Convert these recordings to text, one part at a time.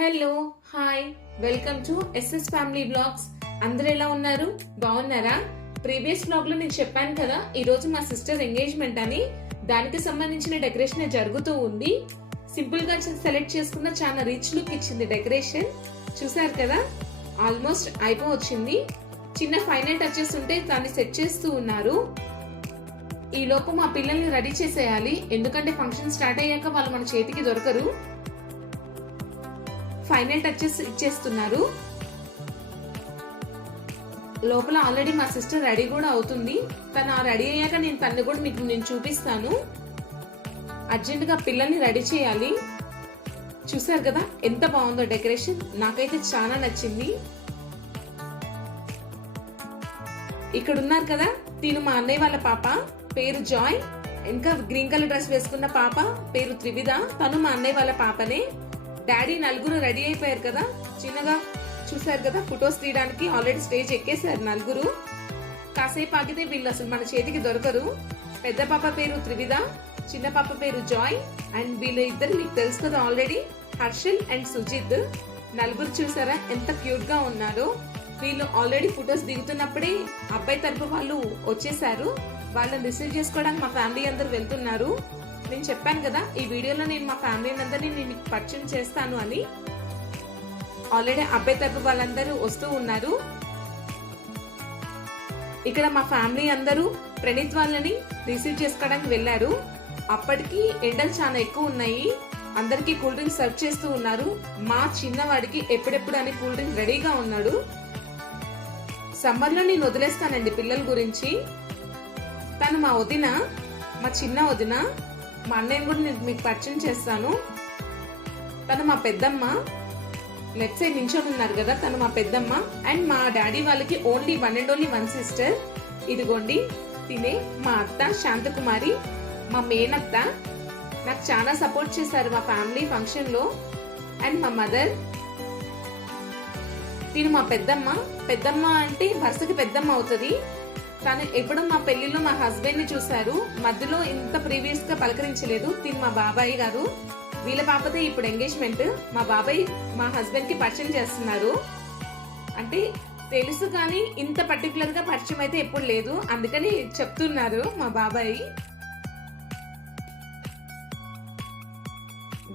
Hello hi welcome to SS family blogs. అందరూ ఎలా ఉన్నారు? బాగున్నారా? ప్రీవియస్ బ్లాగ్ లో నేను చెప్పాను కదా, ఈ రోజు మా సిస్టర్ ఎంగేజ్మెంట్ అని. దానికి సంబంధించిన డెకరేషన్ జరుగుతూ ఉంది. సింపుల్ గా సెలెక్ట్ చేసుకున్న చాలా రిచ్ లుక్ ఇచ్చింది డెకరేషన్. చూసారు కదా, ఆల్మోస్ట్ అయిపోవచ్చింది. చిన్న ఫైనల్ టచెస్ ఉంటే దాన్ని సెట్ చేస్తూ ఉన్నారు. ఈ లోపు మా పిల్లల్ని రెడీ చేసేయాలి, ఎందుకంటే ఫంక్షన్ స్టార్ట్ అయ్యాక వాళ్ళు మన చేతికి దొరకరు. ఫైనల్ టచెస్ ఇచ్చేస్తున్నారు. లోపల ఆల్రెడీ మా సిస్టర్ రెడీ కూడా అవుతుంది. తను రెడీ అయ్యాక తను కూడా మీకు చూపిస్తాను. అర్జెంట్ గా పిల్లల్ని రెడీ చేయాలి. చూసారు కదా ఎంత బాగుందో డెకరేషన్, నాకైతే చాలా నచ్చింది. ఇక్కడ ఉన్నారు కదా, తిను మా అన్నయ్య వాళ్ళ పాప, పేరు జాయ్. ఇంకా గ్రీన్ కలర్ డ్రెస్ వేసుకున్న పాప పేరు త్రివిధ, తను మా అన్నయ్య వాళ్ళ పాపనే. డాడీ నలుగురు రెడీ అయిపోయారు కదా, చిన్నగా చూసారు కదా, ఫొటోస్ తీయడానికి ఆల్రెడీ స్టేజ్ ఎక్కేసారు నలుగురు. కాసేపు ఆగితే వీళ్ళు అసలు మన చేతికి దొరకరు. పెద్ద పాప పేరు త్రివిధ, చిన్న పాప పేరు జాయ్. అండ్ వీళ్ళు ఇద్దరు మీకు తెలుసు కదా ఆల్రెడీ, హర్షల్ అండ్ సుజిత్. నలుగురు చూసారా ఎంత క్యూట్ గా ఉన్నారో. వీళ్ళు ఆల్రెడీ ఫొటోస్ దిగుతున్నప్పుడే అబ్బాయి తరపు వాళ్ళు వచ్చేసారు. వాళ్ళని రిసీవ్ చేసుకోవడానికి మా ఫ్యామిలీ అందరు వెళ్తున్నారు. నేను చెప్పాను కదా, ఈ వీడియోలో నేను మా ఫ్యామిలీ అందరినీ నేను పరిచయం చేస్తాను అని. ఆల్రెడీ అబ్బాయి తరపు వాళ్ళందరూ వస్తూ ఉన్నారు. ఇక్కడ మా ఫ్యామిలీ అందరూ ప్రణీత్ వాళ్ళని రిసీవ్ చేసుకోవడానికి వెళ్ళారు. అప్పటికి ఎండలు చాలా ఎక్కువ ఉన్నాయి. అందరికి కూల్ డ్రింక్స్ సర్వ్ చేస్తూ ఉన్నారు. మా చిన్నవాడికి ఎప్పుడెప్పుడు అని కూల్ డ్రింక్ రెడీగా ఉన్నాడు. సమ్మర్ లో నేను వదిలేస్తానండి పిల్లల గురించి. తను మా వదిన, మా చిన్న వదిన. మా అన్నయ్యని కూడా నేను మీకు పరిచయం చేస్తాను. తను మా పెద్దమ్మ, లెఫ్ట్ సైడ్ నించొని ఉన్నారు కదా, తను మా పెద్దమ్మ. అండ్ మా డాడీ వాళ్ళకి ఓన్లీ వన్ సిస్టర్. ఇదిగోండి తినే మా అత్త శాంతకుమారి, మా మేనత్త. నాకు చాలా సపోర్ట్ చేశారు మా ఫ్యామిలీ ఫంక్షన్ లో. అండ్ మా మదర్, తిను మా పెద్దమ్మ. పెద్దమ్మ అంటే వరుసకి పెద్దమ్మ అవుతుంది. కానీ ఎప్పుడు మా పెళ్లిలో మా హస్బెండ్ ని చూసారు, మధ్యలో ఇంత ప్రీవియస్ గా పలకరించలేదు. తిను మా బాబాయ్ గారు, వీళ్ళ పాపతే ఇప్పుడు ఎంగేజ్మెంట్. మా బాబాయ్ మా హస్బెండ్ కి పరిచయం చేస్తున్నారు. అంటే తెలుసు కానీ ఇంత పర్టికులర్ గా పరిచయం అయితే ఎప్పుడు లేదు, అందుకని చెప్తున్నారు మా బాబాయ్.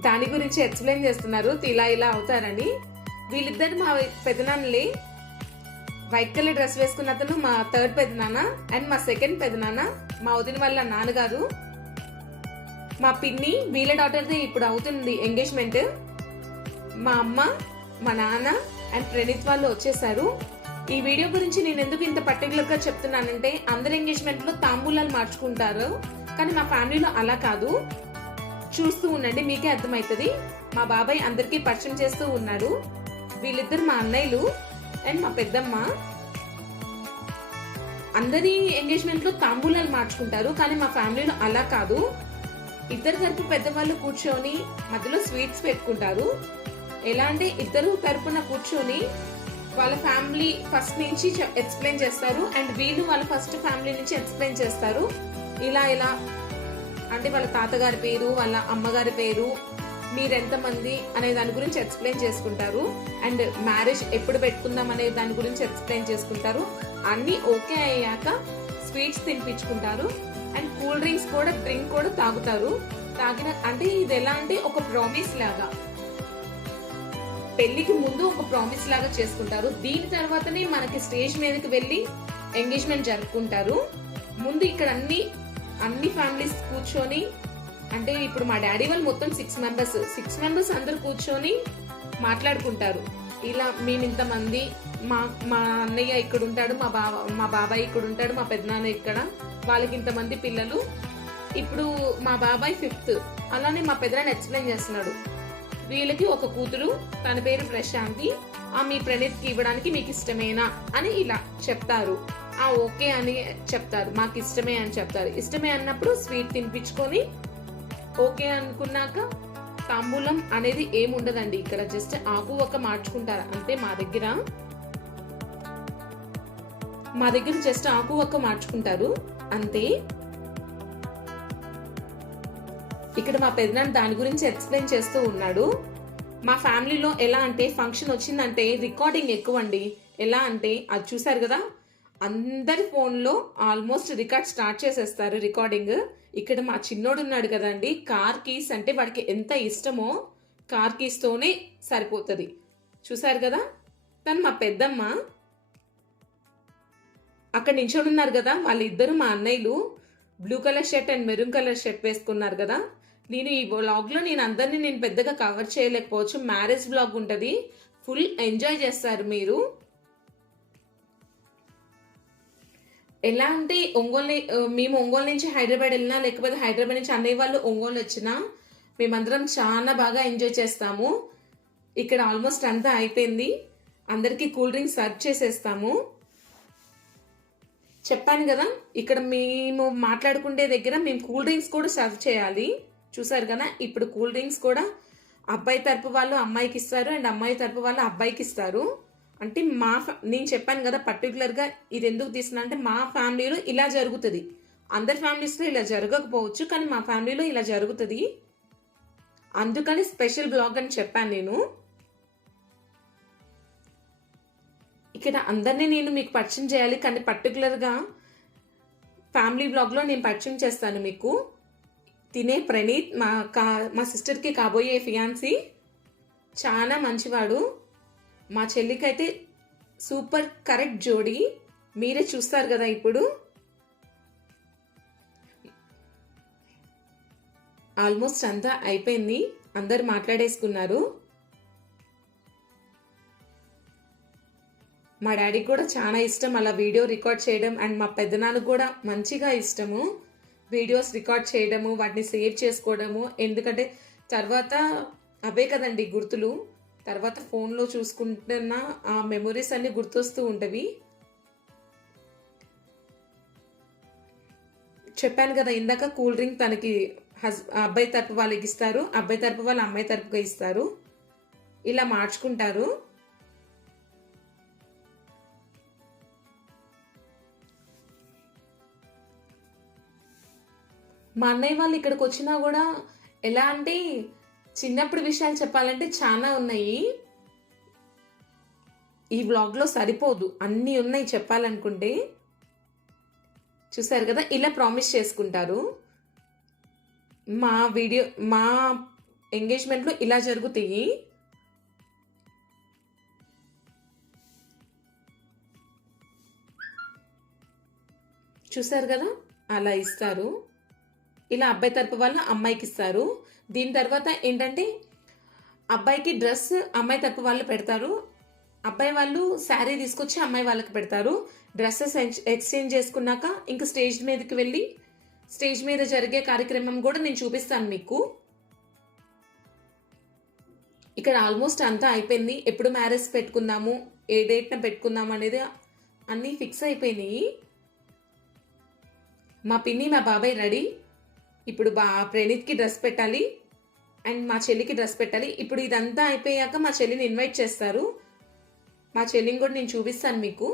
దాని గురించి ఎక్స్ప్లెయిన్ చేస్తున్నారు, ఇలా ఇలా అవుతారని. వీళ్ళిద్దరు మా పెదనాన్నలే. వైట్ కలర్ డ్రెస్ వేసుకున్న అతను మా థర్డ్ పెదనాన్న. అండ్ మా సెకండ్ పెదనాన్న మా వదిన వాళ్ళ నాన్నగారు. మా పిన్ని, వీళ్ళ డాటర్ది ఇప్పుడు అవుతుంది ఎంగేజ్మెంట్. మా అమ్మ, మా నాన్న అండ్ ప్రణీత్ వాళ్ళు వచ్చేసారు. ఈ వీడియో గురించి నేను ఎందుకు ఇంత పర్టికులర్ గా చెప్తున్నానంటే, అందరు ఎంగేజ్మెంట్ లో తాంబూలాలు మార్చుకుంటారు, కానీ మా ఫ్యామిలీలో అలా కాదు. చూస్తూ ఉండండి, మీకే అర్థమవుతుంది. మా బాబాయ్ అందరికీ పరిచయం చేస్తూ ఉన్నాడు. వీళ్ళిద్దరు మా అన్నయ్యలు అండ్ మా పెద్దమ్మ. అందరి ఎంగేజ్మెంట్ లో తాంబూలాలు మార్చుకుంటారు, కానీ మా ఫ్యామిలీలో అలా కాదు. ఇద్దరు తరపు పెద్దవాళ్ళు కూర్చొని మధ్యలో స్వీట్స్ పెట్టుకుంటారు. ఎలా అంటే ఇద్దరు తరపున కూర్చొని వాళ్ళ ఫ్యామిలీ ఫస్ట్ నుంచి ఎక్స్ప్లెయిన్ చేస్తారు, అండ్ వీళ్ళు వాళ్ళ ఫస్ట్ ఫ్యామిలీ నుంచి ఎక్స్ప్లెయిన్ చేస్తారు. ఇలా ఇలా అంటే వాళ్ళ తాతగారి పేరు, వాళ్ళ అమ్మగారి పేరు, మీరెంతమంది అనే దాని గురించి ఎక్స్ప్లెయిన్ చేసుకుంటారు. అండ్ మ్యారేజ్ ఎప్పుడు పెట్టుకుందాం అనే దాని గురించి ఎక్స్ప్లెయిన్ చేసుకుంటారు. అన్ని ఓకే అయ్యాక స్వీట్స్ తినిపించుకుంటారు. అండ్ కూల్ డ్రింక్స్ కూడా, డ్రింక్ కూడా తాగుతారు. తాగిన అంటే ఇది ఎలా అంటే ఒక ప్రామిస్ లాగా, పెళ్లికి ముందు ఒక ప్రామిస్ లాగా చేసుకుంటారు. దీని తర్వాతనే మనకి స్టేజ్ మీదకి వెళ్ళి ఎంగేజ్మెంట్ జరుపుకుంటారు. ముందు ఇక్కడ అన్ని ఫ్యామిలీస్ కూర్చొని, అంటే ఇప్పుడు మా డాడీ వాళ్ళు మొత్తం 6 మెంబర్స్ అందరు కూర్చొని మాట్లాడుకుంటారు. ఇలా మేము ఇంతమంది, మా అన్నయ్య ఇక్కడ ఉంటాడు, మా బాబాయ్ ఇక్కడ ఉంటాడు, మా పెద్దనాన్న ఇక్కడ, వాళ్ళకి ఇంతమంది పిల్లలు. ఇప్పుడు మా బాబాయ్ 5th. అలానే మా పెద్దనాన్న ఎక్స్ప్లెయిన్ చేస్తున్నాడు. వీళ్ళకి ఒక కూతురు, తన పేరు ప్రశాంతి. మీ ప్రణీత్ కి ఇవ్వడానికి మీకు ఇష్టమేనా అని ఇలా చెప్తారు. ఓకే అని చెప్తారు, మాకు ఇష్టమే అని చెప్తారు. ఇష్టమే అన్నప్పుడు స్వీట్ తినిపించుకొని ఓకే అనుకున్నాక తాంబూలం అనేది ఏముండదండి ఇక్కడ, జస్ట్ ఆకు ఒక్క మార్చుకుంటారు అంతే. మా దగ్గర జస్ట్ ఆకు ఒక్క మార్చుకుంటారు అంతే. ఇక్కడ మా పెదనాన్న దాని గురించి ఎక్స్ప్లెయిన్ చేస్తూ ఉన్నాడు. మా ఫ్యామిలీలో ఎలా అంటే ఫంక్షన్ వచ్చిందంటే రికార్డింగ్ ఎక్కువ అండి. ఎలా అంటే అది చూసారు కదా, అందరి ఫోన్లో ఆల్మోస్ట్ రికార్డ్ స్టార్ట్ చేసేస్తారు రికార్డింగ్. ఇక్కడ మా చిన్నోడు ఉన్నాడు కదండి, కార్ కీస్ అంటే వాడికి ఎంత ఇష్టమో కార్ కీస్తోనే సరిపోతుంది. చూసారు కదా, తను మా పెద్దమ్మ. అక్కడ నించొని ఉన్నారు కదా వాళ్ళిద్దరు మా అన్నయ్యలు, blue colour shirt and maroon colour shirt వేసుకున్నారు కదా. నేను ఈ వ్లాగ్లో అందరినీ పెద్దగా కవర్ చేయలేకపోవచ్చు. మ్యారేజ్ వ్లాగ్ ఉంటుంది, ఫుల్ ఎంజాయ్ చేస్తారు మీరు. ఎలా అంటే మేము ఒంగోలు నుంచి హైదరాబాద్ వెళ్ళినా, లేకపోతే హైదరాబాద్ నుంచి అన్నయ్య వాళ్ళు ఒంగోలు వచ్చినా మేమందరం చాలా బాగా ఎంజాయ్ చేస్తాము. ఇక్కడ ఆల్మోస్ట్ అంతా అయిపోయింది. అందరికీ కూల్ డ్రింక్స్ సర్వ్ చేసేస్తాము. చెప్పాను కదా, ఇక్కడ మేము మాట్లాడుకునే దగ్గర మేము కూల్ డ్రింక్స్ కూడా సర్వ్ చేయాలి. చూసారు కదా, ఇప్పుడు కూల్ డ్రింక్స్ కూడా అబ్బాయి తరపు వాళ్ళు అమ్మాయికి ఇస్తారు అండ్ అమ్మాయి తరపు వాళ్ళు అబ్బాయికి ఇస్తారు. అంటే నేను చెప్పాను కదా పర్టికులర్గా ఇది ఎందుకు తీస్తున్నా అంటే మా ఫ్యామిలీలో ఇలా జరుగుతుంది. అందరి ఫ్యామిలీస్లో ఇలా జరగకపోవచ్చు, కానీ మా ఫ్యామిలీలో ఇలా జరుగుతుంది. అందుకని స్పెషల్ బ్లాగ్ అని చెప్పాను నేను. ఇక్కడ అందరినీ నేను మీకు పరిచయం చేయాలి, కానీ పర్టికులర్గా ఫ్యామిలీ బ్లాగ్లో నేను పరిచయం చేస్తాను మీకు. తినే ప్రణీత్ మా సిస్టర్కి కాబోయే ఫియాన్సీ, చాలా మంచివాడు. మా చెల్లికైతే సూపర్ కరెక్ట్ జోడీ, మీరే చూస్తారు కదా. ఇప్పుడు ఆల్మోస్ట్ అంతా అయిపోయింది, అందరు మాట్లాడేసుకున్నారు. మా డాడీకి కూడా చాలా ఇష్టం అలా వీడియో రికార్డ్ చేయడం, అండ్ మా పెద్దనాన్నకు కూడా మంచిగా ఇష్టము వీడియోస్ రికార్డ్ చేయడము, వాటిని సేవ్ చేసుకోవడము. ఎందుకంటే తర్వాత అవే కదండి గుర్తులు, తర్వాత ఫోన్లో చూసుకుంటున్న ఆ మెమొరీస్ అన్ని గుర్తొస్తూ ఉంటవి. చెప్పాను కదా ఇందాక, కూల్ డ్రింక్ తనకి అబ్బాయి తరపు వాళ్ళకి ఇస్తారు, అబ్బాయి తరపు వాళ్ళు అమ్మాయి తరపుగా ఇస్తారు, ఇలా మార్చుకుంటారు. మా అన్నయ్య వాళ్ళు ఇక్కడికి వచ్చినా కూడా ఎలా అంటే చిన్నప్పుడు విషయాలు చెప్పాలంటే చాలా ఉన్నాయి. ఈ వ్లాగ్లో సరిపోదు, అన్నీ ఉన్నాయి చెప్పాలనుకుంటే. చూసారు కదా, ఇలా ప్రామిస్ చేసుకుంటారు. మా ఎంగేజ్మెంట్లో ఇలా జరుగుతాయి. చూసారు కదా, అలా ఇస్తారు. ఇలా అబ్బాయి తరపు వాళ్ళు అమ్మాయికి ఇస్తారు. దీని తర్వాత ఏంటంటే అబ్బాయికి డ్రెస్ అమ్మాయి తరపు వాళ్ళు పెడతారు, అబ్బాయి వాళ్ళు శారీ తీసుకొచ్చి అమ్మాయి వాళ్ళకి పెడతారు. డ్రెస్సెస్ ఎక్స్చేంజ్ చేసుకున్నాక ఇంకా స్టేజ్ మీదకి వెళ్ళి స్టేజ్ మీద జరిగే కార్యక్రమం కూడా నేను చూపిస్తాను మీకు. ఇక్కడ ఆల్మోస్ట్ అంతా అయిపోయింది. ఎప్పుడు మ్యారేజ్ పెట్టుకుందాము, ఏ డేట్న పెట్టుకుందాము అనేది అన్నీ ఫిక్స్ అయిపోయినాయి. మా పిన్ని మా బాబాయ్ రెడీ. ఇప్పుడు ప్రణీత్కి డ్రెస్ పెట్టాలి అండ్ మా చెల్లికి డ్రెస్ పెట్టాలి. ఇప్పుడు ఇదంతా అయిపోయాక మా చెల్లిని ఇన్వైట్ చేస్తారు. మా చెల్లిని కూడా నేను చూపిస్తాను మీకు.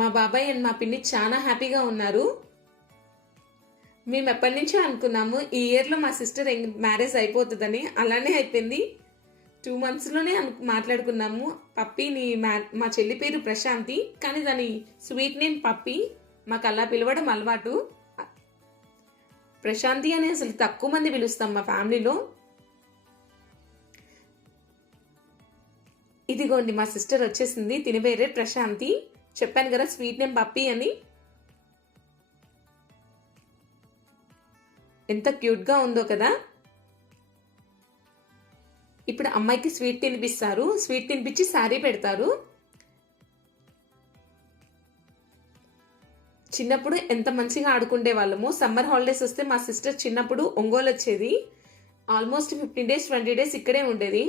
మా బాబాయ్ అండ్ మా పిన్ని చాలా హ్యాపీగా ఉన్నారు. మేము ఎప్పటి నుంచో అనుకున్నాము ఈ ఇయర్లో మా సిస్టర్ మ్యారేజ్ అయిపోతుందని, అలానే అయిపోయింది. 2 monthsలోనే మాట్లాడుకున్నాము. పప్పి మా చెల్లి పేరు ప్రశాంతి, కానీ దాని స్వీట్ నేమ్ పప్పి. మాకు అలా పిలవడం అలవాటు. ప్రశాంతి అని అసలు తక్కువ మంది పిలుస్తాం మా ఫ్యామిలీలో. ఇదిగోండి మా సిస్టర్ వచ్చేసింది, తిని పేరే ప్రశాంతి. చెప్పాను కదా స్వీట్ నేమ్ పప్పి అని. ఎంత క్యూట్గా ఉందో కదా. ఇప్పుడు అమ్మాయికి స్వీట్ తినిపిస్తారు. స్వీట్ తినిపించి శారీ పెడతారు. చిన్నప్పుడు ఎంత మంచిగా ఆడుకుండే వాళ్ళము. సమ్మర్ హాలిడేస్ వస్తే మా సిస్టర్ చిన్నప్పుడు ఒంగోలు వచ్చేది. ఆల్మోస్ట్ 15 days 20 days ఇక్కడే ఉండేది.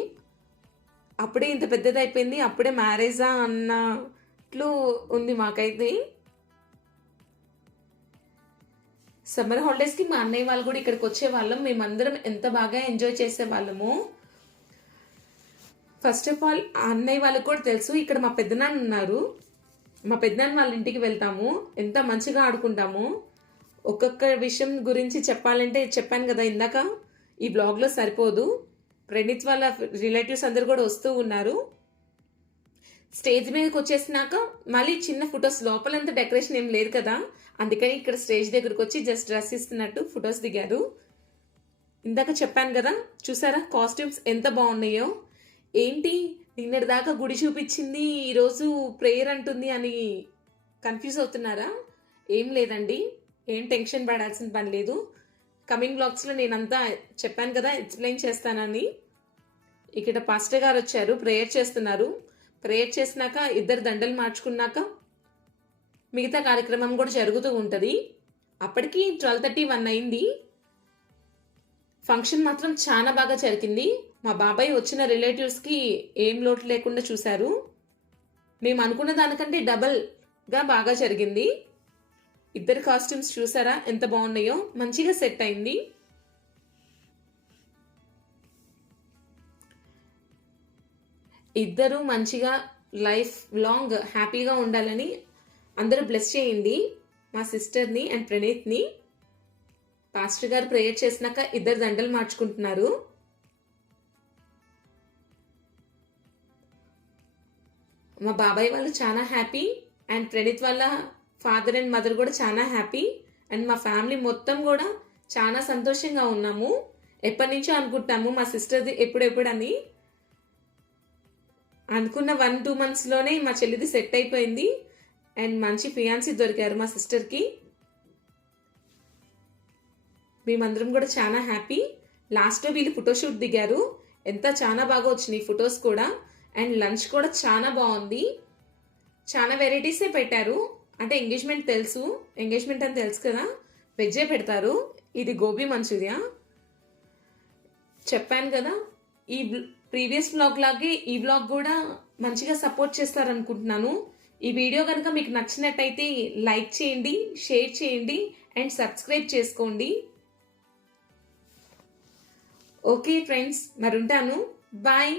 అప్పుడే ఇంత పెద్దది అయిపోయింది, అప్పుడే మ్యారేజా అన్నట్లు ఉంది మాకైతే. సమ్మర్ హాలిడేస్కి మా అన్నయ్య వాళ్ళు కూడా ఇక్కడికి వచ్చే వాళ్ళం. మేమందరం ఎంత బాగా ఎంజాయ్ చేసేవాళ్ళము. ఫస్ట్ ఆఫ్ ఆల్ అన్నయ్య వాళ్ళకి కూడా తెలుసు ఇక్కడ మా పెద్దనాన్న ఉన్నారు. మా పెద్దనాన్న వాళ్ళ ఇంటికి వెళ్తాము, ఎంత మంచిగా ఆడుకుంటాము. ఒక్కొక్క విషయం గురించి చెప్పాలంటే చెప్పాను కదా ఇందాక, ఈ బ్లాగ్లో సరిపోదు. ప్రణీత్ వాళ్ళ రిలేటివ్స్ అందరు కూడా వస్తూ ఉన్నారు. స్టేజ్ మీదకి వచ్చేసినాక మళ్ళీ చిన్న ఫొటోస్, లోపలంతా డెకరేషన్ ఏం లేదు కదా, అందుకని ఇక్కడ స్టేజ్ దగ్గరకు వచ్చి జస్ట్ డ్రెస్ ఇస్తున్నట్టు ఫొటోస్ దిగారు. ఇందాక చెప్పాను కదా, చూసారా కాస్ట్యూమ్స్ ఎంత బాగున్నాయో. ఏంటి నిన్నటి దాకా గుడి చూపించింది ఈరోజు ప్రేయర్ అంటుంది అని కన్ఫ్యూజ్ అవుతున్నారా? ఏం లేదండి, ఏం టెన్షన్ పడాల్సిన పని లేదు. కమింగ్ బ్లాగ్స్లో నేనంతా చెప్పాను కదా, ఎక్స్ప్లెయిన్ చేస్తానని. ఇక్కడ పాస్టర్ గారు వచ్చారు, ప్రేయర్ చేస్తున్నారు. ప్రేయర్ చేసినాక ఇద్దరు దండలు మార్చుకున్నాక మిగతా కార్యక్రమం కూడా జరుగుతూ ఉంటుంది. అప్పటికి 12:30-1 అయింది. ఫంక్షన్ మాత్రం చాలా బాగా జరిగింది. మా బాబాయ్ వచ్చిన రిలేటివ్స్కి ఏం లోటు లేకుండా చూశారు. మేము అనుకున్న దానికంటే డబల్గా బాగా జరిగింది. ఇద్దరు కాస్ట్యూమ్స్ చూసారా ఎంత బాగున్నాయో, మంచిగా సెట్ అయింది. ఇద్దరు మంచిగా లైఫ్ లాంగ్ హ్యాపీగా ఉండాలని అందరూ బ్లెస్ చేయండి మా సిస్టర్ని అండ్ ప్రణీత్ని. పాస్టర్ గారు ప్రేయర్ చేసినాక ఇద్దరు దండలు మార్చుకుంటున్నారు. మా బాబాయ్ వాళ్ళు చాలా హ్యాపీ అండ్ ప్రణీత్ వాళ్ళ ఫాదర్ అండ్ మదర్ కూడా చాలా హ్యాపీ అండ్ మా ఫ్యామిలీ మొత్తం కూడా చాలా సంతోషంగా ఉన్నాము. ఎప్పటి నుంచో అనుకుంటాము మా సిస్టర్ది ఎప్పుడెప్పుడని. అనుకున్న 1-2 monthsలోనే మా చెల్లిది సెట్ అయిపోయింది అండ్ మంచి ఫియాన్సీ దొరికారు మా సిస్టర్కి. మేమందరం కూడా చాలా హ్యాపీ. లాస్ట్లో వీళ్ళు ఫోటోషూట్ దిగారు, చాలా బాగా వచ్చినాయి ఫొటోస్ కూడా. అండ్ లంచ్ కూడా చాలా బాగుంది. చాలా వెరైటీసే పెట్టారు. అంటే ఎంగేజ్మెంట్ అని తెలుసు కదా, వెజ్జే పెడతారు. ఇది గోబీ మంచూరియా. చెప్పాను కదా, ఈ ప్రీవియస్ వ్లాగ్ లాగే ఈ వ్లాగ్ కూడా మంచిగా సపోర్ట్ చేస్తారనుకుంటున్నాను. ఈ వీడియో కనుక మీకు నచ్చినట్టయితే లైక్ చేయండి, షేర్ చేయండి అండ్ సబ్స్క్రైబ్ చేసుకోండి. ఓకే ఫ్రెండ్స్, మరి ఉంటాను. బాయ్.